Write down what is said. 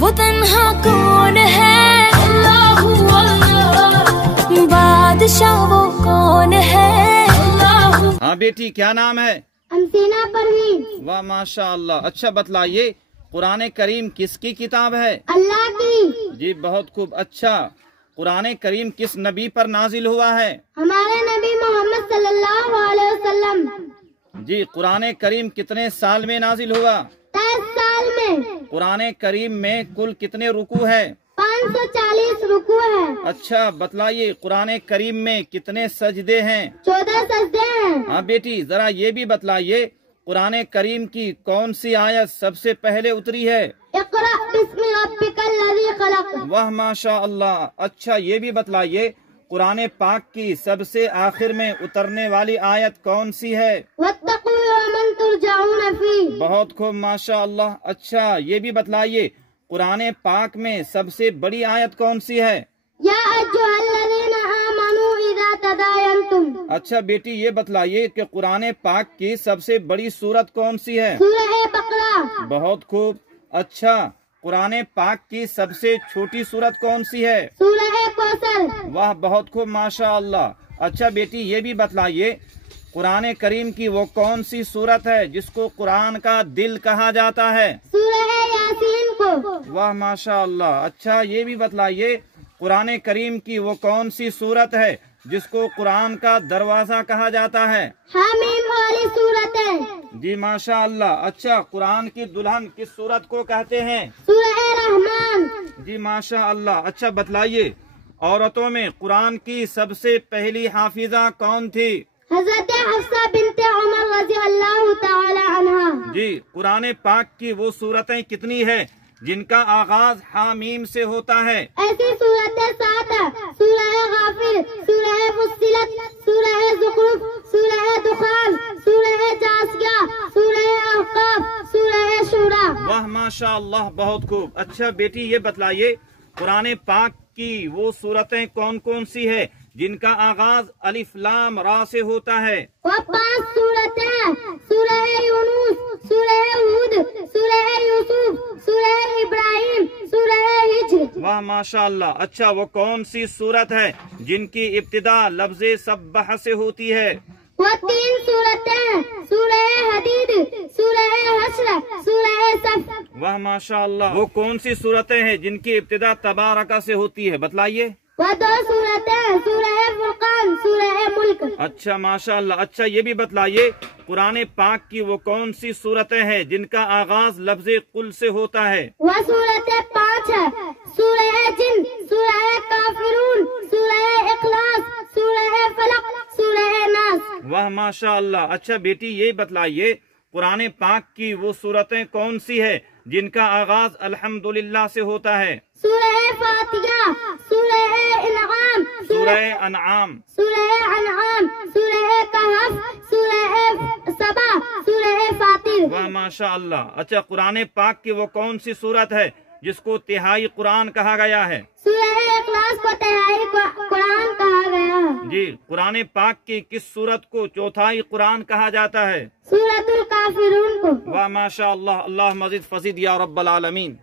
وہ تنہا کون ہے؟ اللہ بادشاہ وہ کون ہے؟ ہاں بیٹی، کیا نام ہے؟ امسینہ پروین۔ واہ ماشاء اللہ، اچھا بتلائیے قرآن کریم کس کی کتاب ہے؟ اللہ کی۔ جی بہت خوب، اچھا قرآن کریم کس نبی پر نازل ہوا ہے؟ ہمارے نبی محمد صلی اللہ علیہ وسلم۔ جی قرآن کریم کتنے سال میں نازل ہوا؟ 23 سال میں۔ قرآن کریم میں کل کتنے رکوع ہے؟ 540 رکوع ہے۔ اچھا بتلائیے قرآن کریم میں کتنے سجدے ہیں؟ 14 سجدے ہیں۔ ہاں بیٹی، ذرا یہ بھی بتلائیے قرآن کریم کی کون سی آیت سب سے پہلے اتری ہے؟ اقرأ بسم ربک الذی خلق۔ واہ ماشاء اللہ، اچھا یہ بھی بتلائیے قرآن پاک کی سب سے آخر میں اترنے والی آیت کون سی ہے؟ واتقوا یوما ترجعون فیہ۔ بہت خوب ماشاء اللہ، اچھا یہ بھی بتلائیے قرآن پاک میں سب سے بڑی آیت کون سی ہے؟ یا ایھا الذین آمنوا اذا تداینتم۔ اچھا بیٹی یہ بتلائیے کہ قرآن پاک کی سب سے بڑی سورت کون سی ہے؟ سورہ بقرہ۔ بہت خوب، اچھا قرآن پاک کی سب سے چھوٹی سورت کون سی ہے؟ سورہ کوثر۔ واہ بہت خوب ماشاء اللہ، اچھا بیٹی یہ بھی بتلائیے قرآن کریم کی وہ کون سی سورت ہے جس کو قرآن کا دل کہا جاتا ہے؟ سورہ یاسین کو۔ واہ ماشاء اللہ، اچھا یہ بھی بتلائیے قرآن کریم کی وہ کون سی سورت ہے جس کو قرآن کا دروازہ کہا جاتا ہے؟ حامیم والی سورت ہے۔ جی ماشاء اللہ، اچھا قرآن کی دلہن کس سورت کو کہتے ہیں؟ سورہ رحمان۔ جی ماشاء اللہ، اچھا بتلائیے عورتوں میں قرآن کی سب سے پہلی حافظہ کون تھی؟ حضرت حفصہ بنت عمر رضی اللہ تعالی عنہا۔ جی قرآن پاک کی وہ سورتیں کتنی ہیں جن کا آغاز حامیم سے ہوتا ہے؟ ایسی سورتیں 7 ہیں: سورہ غافر، سورہ فصلت، سورہ زخرف، سورہ دخان، سورہ جاثیہ، سورہ احقاف، سورہ شورى۔ واہ ماشاء اللہ، بہت خوب، اچھا بیٹی یہ بتلائیے قرآن پاک کی وہ سورتیں کون کون سی ہے جن کا آغاز الف لام را سے ہوتا ہے؟ وہ 5 سورتیں: سورہ یونس، سورہ ہود، سورہ یوسف، سورہ ابراہیم، سورہ ہجر۔ واہ ماشاء اللہ، اچھا وہ کون سی سورت ہے جن کی ابتدا لفظ سبح سے ہوتی ہے؟ وہ 3 سورتیں: سورہ حدید، سورہ حشر، سورہ صف۔ واہ ماشاء اللہ، وہ کون سی صورتیں ہیں جن کی ابتدا تبارکہ سے ہوتی ہے؟ بتلائیے۔ وہ 2 سورتیں: سورہ فرقان، سورہ ملک۔ اچھا ماشاء اللہ، اچھا یہ بھی بتلائیے قرآن پاک کی وہ کون سی صورتیں ہیں جن کا آغاز لفظ قل سے ہوتا ہے؟ وہ سورتیں 5 ہیں: سورہ جن، سورہ کافرون، سورہ اخلاص، سورہ فلق، سورہ ناس۔ واہ ماشاء اللہ، اچھا بیٹی یہ بتلائیے قرآن پاک کی وہ صورتیں کون سی ہے جن کا آغاز الحمدللہ سے ہوتا ہے؟ سورہ فاتحہ، سورہ انعام، سورہ انعام۔ سورہ انعام، سورہ کہف، سورہ سبا، سورہ فاطر۔ واہ ماشاء اللہ، اچھا قرآن پاک کی وہ کون سی صورت ہے جس کو تہائی قرآن کہا گیا ہے؟ سورہ اخلاص کو تہائی قرآن کہا گیا ہے۔ جی قرآن پاک کی کس سورت کو چوتھائی قرآن کہا جاتا ہے؟ سورۃ الکافرون کو۔ واہ ماشاء اللہ، اللہ مزید فزید یا رب العالمین۔